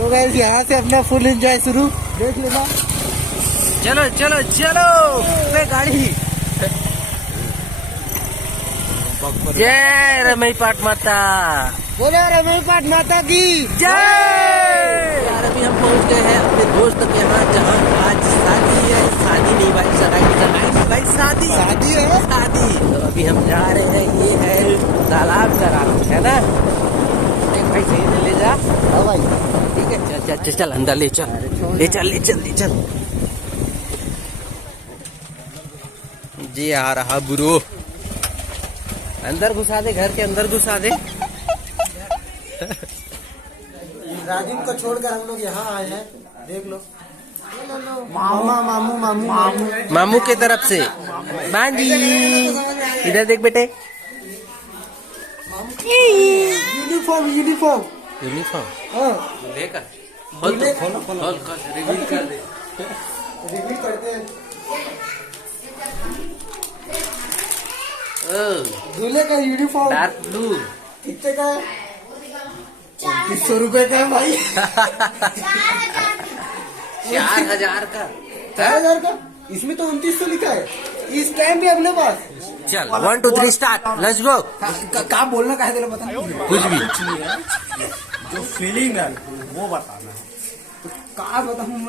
तो गाइस यहाँ से अपना फुल एंजॉय शुरू, देख लेना। चलो चलो चलो पे गाड़ी। जय रमई पाट माता, बोलो रमई पाट माता की जय। यार अभी हम पहुंच गए हैं अपने दोस्त के यहाँ, जहाँ आज शादी है। शादी नहीं भाई, सगाई नहीं भाई, शादी है। शादी। तो अभी हम जा रहे हैं, ये है तालाब का रास्ता है ना। देख भाई सही से ले जा। हाँ भाई ठीक है, चल चल चल चल अंदर ले चल, ले चल ले चल ले चल। जी आ रहा बुरो, अंदर घुसा दे, घर के अंदर घुसा दे। राजीव को छोड़कर हम लोग यहाँ आए हैं, देख लो। मामा मामू मामू मामू मामू के तरफ से बांजी, इधर देख बेटे। यूनिफॉर्म यूनिफॉर्म यूनिफॉर्म हाँ लेकर खोल दो, खोल रिवील कर दे। रिवील करते हैं। दूल्हे का यूनिफॉर्म डार्क ब्लू कितने का है? 300 रुपए का है भाई। 4000 का। 4000 का? इसमें तो 2900 लिखा है। इस टाइम भी अपने पास। चल 1 2 3 स्टार्ट, लेट्स गो। क्या बोलना का है तेरा, बता। कुछ भी जो फीलिंग है वो बताना। तो क्या बताऊं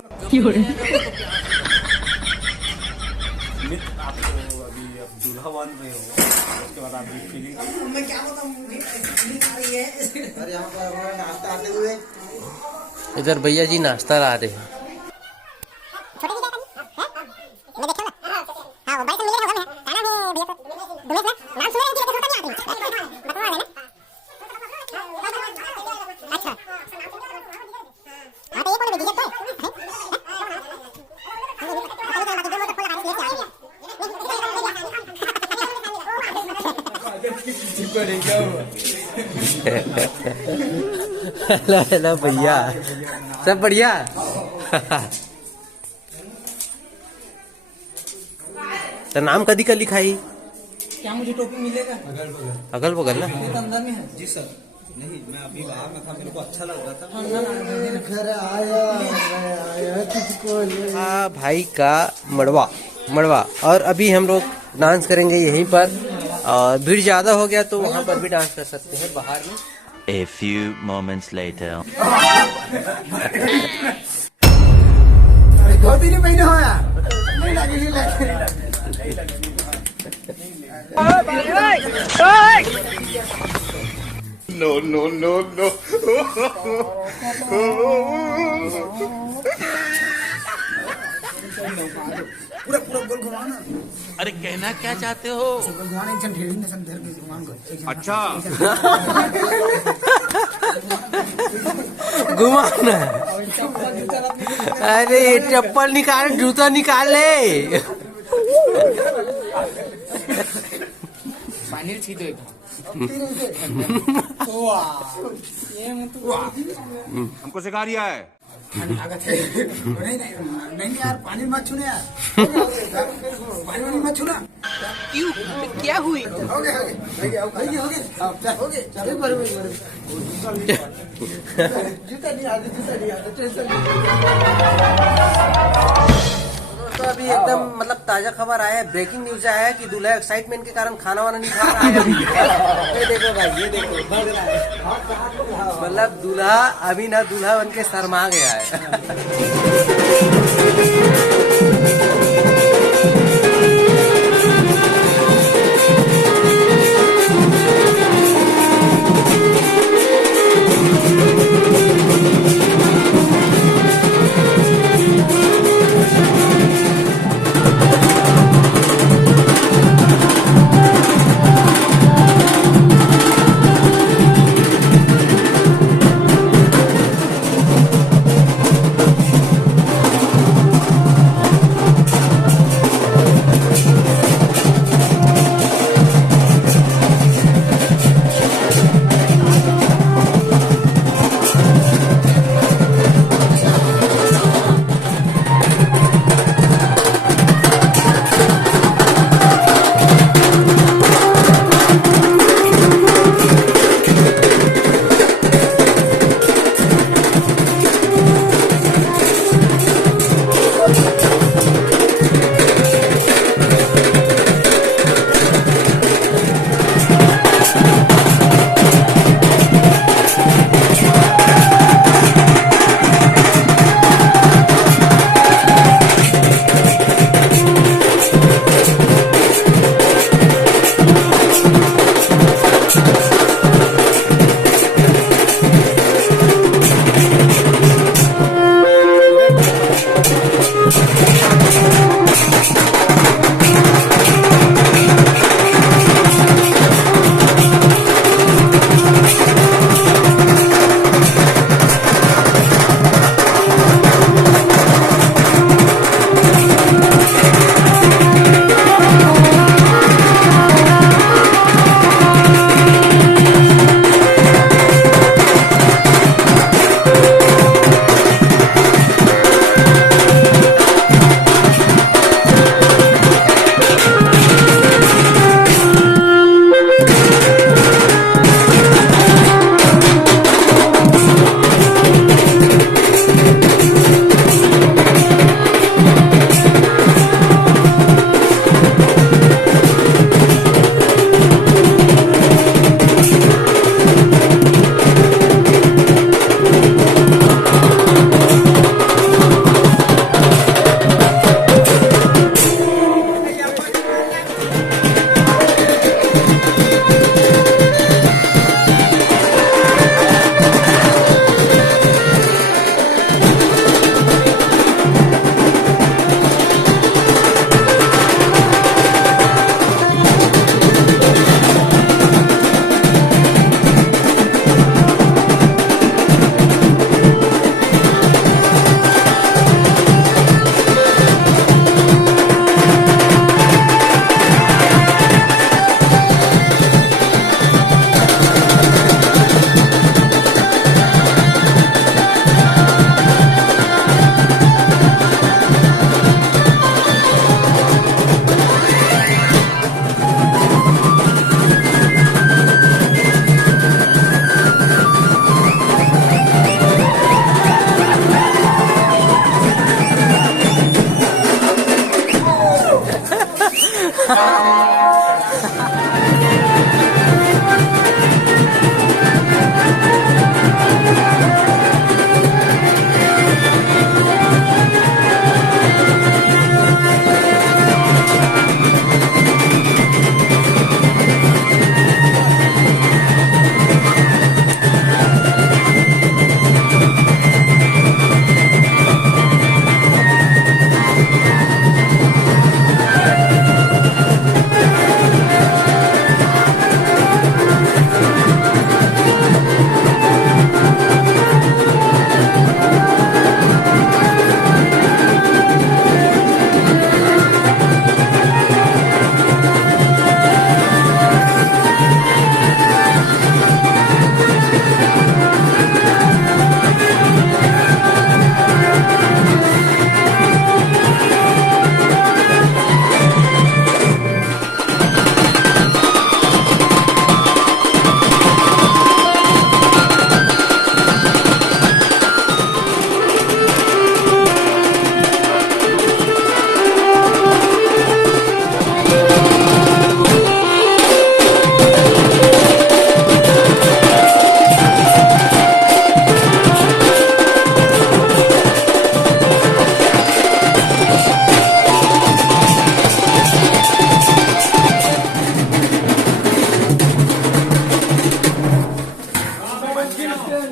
आप तो अभी दूल्हा बन रहे हो, उसके बाद आपकी फीलिंग मैं क्या बताऊं। फीलिंग आ रही है। अरे यहाँ पर हमारा नाश्ता आते हुए इधर भैया जी नाश्ता ला रहे हैं। हेलो भैया, सब बढ़िया। तो नाम कदी का लिखा है? क्या मुझे टोपी मिलेगा? अगल बगल ना। ये तो अंदर में है जी सर। नहीं, मैं अभी बाहर में था, मेरे को अच्छा लग रहा था। घर आया तुझको भाई का मड़वा। और अभी हम लोग डांस करेंगे यहीं पर, और भीड़ ज्यादा हो गया तो वहाँ पर भी डांस कर सकते हैं बाहर में। A few moments later. 2-3 महीने होया नहीं लगी। No. पूरा गोल घुमाना। अरे कहना क्या चाहते हो? घुमाना इंसान ढेरी ने संधर के घुमान को। अच्छा घुमाना। अरे चप्पल निकाल, जूता निकाल ले। पानी छीटे हमको सिखा रिया है। नहीं यार, पानी मत छूने यार। पानी मत छूना। क्यों, क्या हुई? हो गए। जूता नहीं आता, टेंशन तो अभी एकदम मतलब ताजा खबर आया है, ब्रेकिंग न्यूज आया है कि दूल्हा एक्साइटमेंट के कारण खाना वाना नहीं खा रहा है अभी। ये देखो भाई, ये देखो भाग रहा है। मतलब दूल्हा अभी ना दूल्हा बन के शर्मा गया है।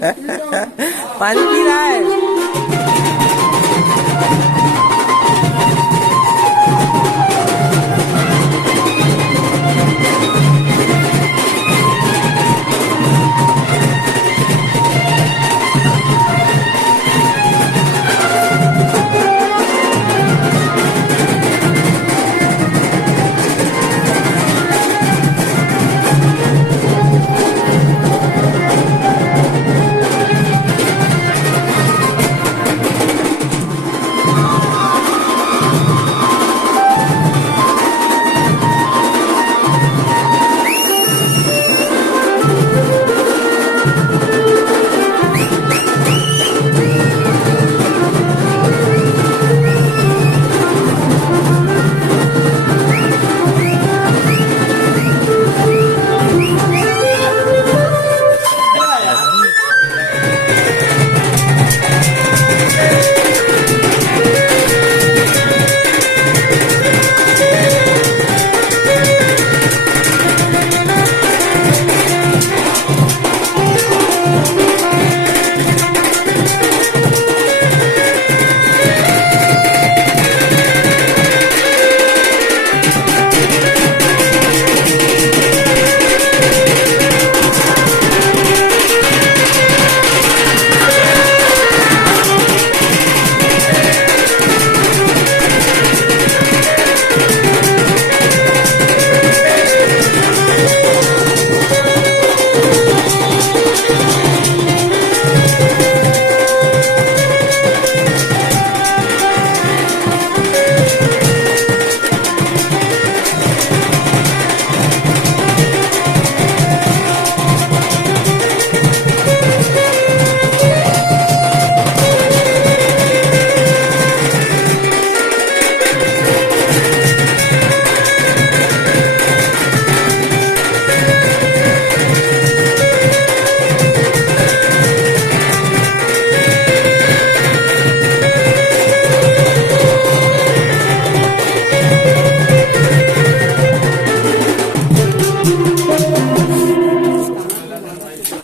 पानी पी रहा है।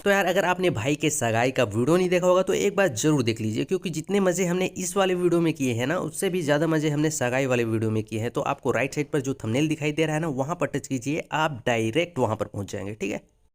तो यार अगर आपने भाई के सगाई का वीडियो नहीं देखा होगा तो एक बार जरूर देख लीजिए, क्योंकि जितने मज़े हमने इस वाले वीडियो में किए हैं ना, उससे भी ज़्यादा मज़े हमने सगाई वाले वीडियो में किए हैं। तो आपको राइट साइड पर जो थंबनेल दिखाई दे रहा है ना, वहाँ पर टच कीजिए, आप डायरेक्ट वहाँ पर पहुँच जाएंगे। ठीक है।